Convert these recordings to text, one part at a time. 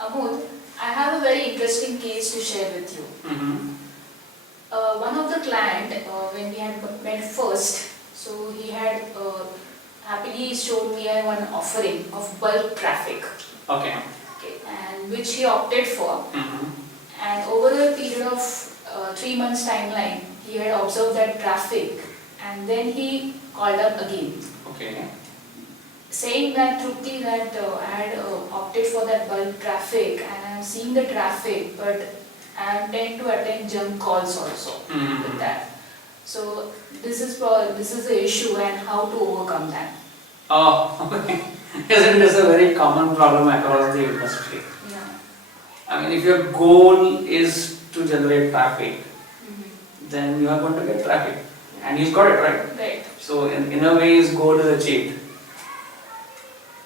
Amod, I have a very interesting case to share with you. One of the client, when we had met first, so he had happily showed me one offering of bulk traffic. Okay. Okay, and which he opted for. And over a period of 3 months timeline, he had observed that traffic, and then he called up again. Okay. Saying that Trupti that I had opted for that bulk traffic and I am seeing the traffic, but I am tend to attend junk calls also with that. So this is the issue and how to overcome that. Oh, okay. Isn't this a very common problem across the industry? Yeah. I mean, if your goal is to generate traffic, then you are going to get traffic. And he's got it, right? Right. So in a way, his goal is achieved.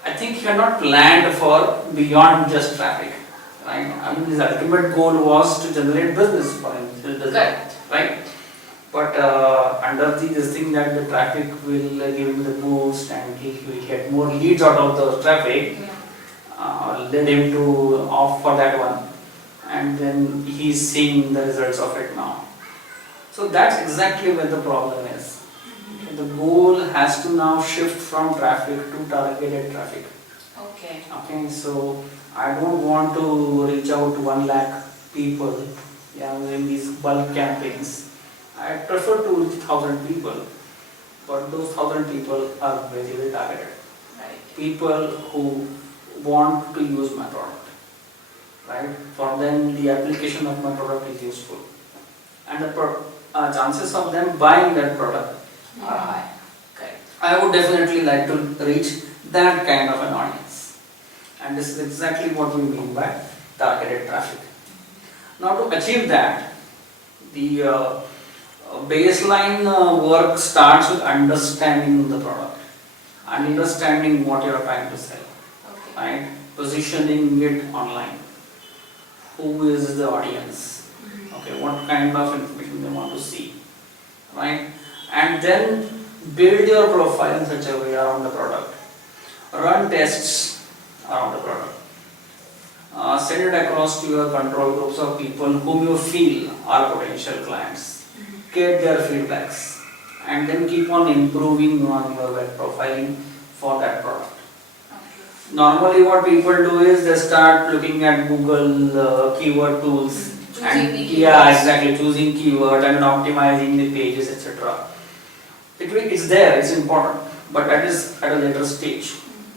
I think he had not planned for beyond just traffic, right? I mean, his ultimate goal was to generate business for him, right? But under this thing that the traffic will give him the boost and he will get more leads out of the traffic, led him to opt for that one, and then he's seeing the results of it now. So that's exactly where the problem is. The goal has to now shift from traffic to targeted traffic. Okay. Okay, so I don't want to reach out to 1 lakh people in these bulk campaigns. I prefer to reach 1,000 people, but those 1,000 people are very, very targeted. Right. People who want to use my product, right? For them, the application of my product is useful, and the chances of them buying that product are high. Correct. I would definitely like to reach that kind of an audience, and this is exactly what we mean by targeted traffic. Now, to achieve that, the baseline work starts with understanding the product, understanding what you are trying to sell, right? Positioning it online. Who is the audience? Okay, what kind of information they want to see, right? And then build your profile in such a way around the product. Run tests around the product. Send it across to your control groups of people whom you feel are potential clients. Get their feedbacks and then keep on improving on your web profiling for that product. Okay. Normally what people do is they start looking at Google keyword tools. Choosing keyword and optimizing the pages, etc. It's there, it's important, but that is at a later stage.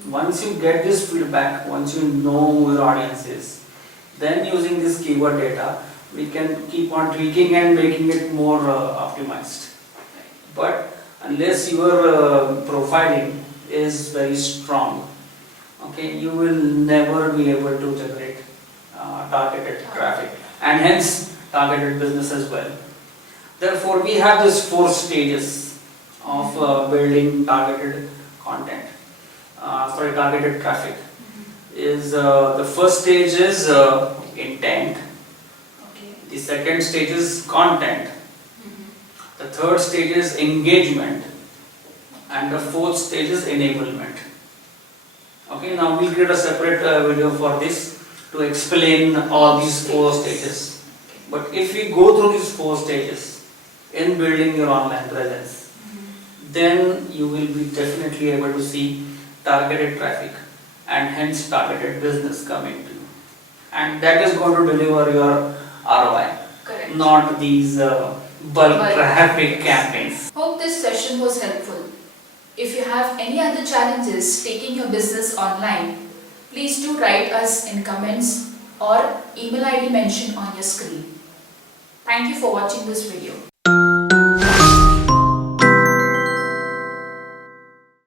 Once you get this feedback, once you know who your audience is, then using this keyword data, we can keep on tweaking and making it more optimized. But unless your profiling is very strong, okay, you will never be able to generate targeted traffic and hence targeted business as well. Therefore, we have these 4 stages of building targeted content. Targeted traffic. Is the first stage is intent. Okay. The second stage is content. The third stage is engagement, and the fourth stage is enablement. Okay, now we'll create a separate video for this to explain all these 4 stages. But if we go through these 4 stages in building your online presence, then you will be definitely able to see targeted traffic and hence targeted business coming to you. And that is going to deliver your ROI. Correct. Not these bulk traffic campaigns. Hope this session was helpful. If you have any other challenges taking your business online, please do write us in comments or email ID mentioned on your screen. Thank you for watching this video.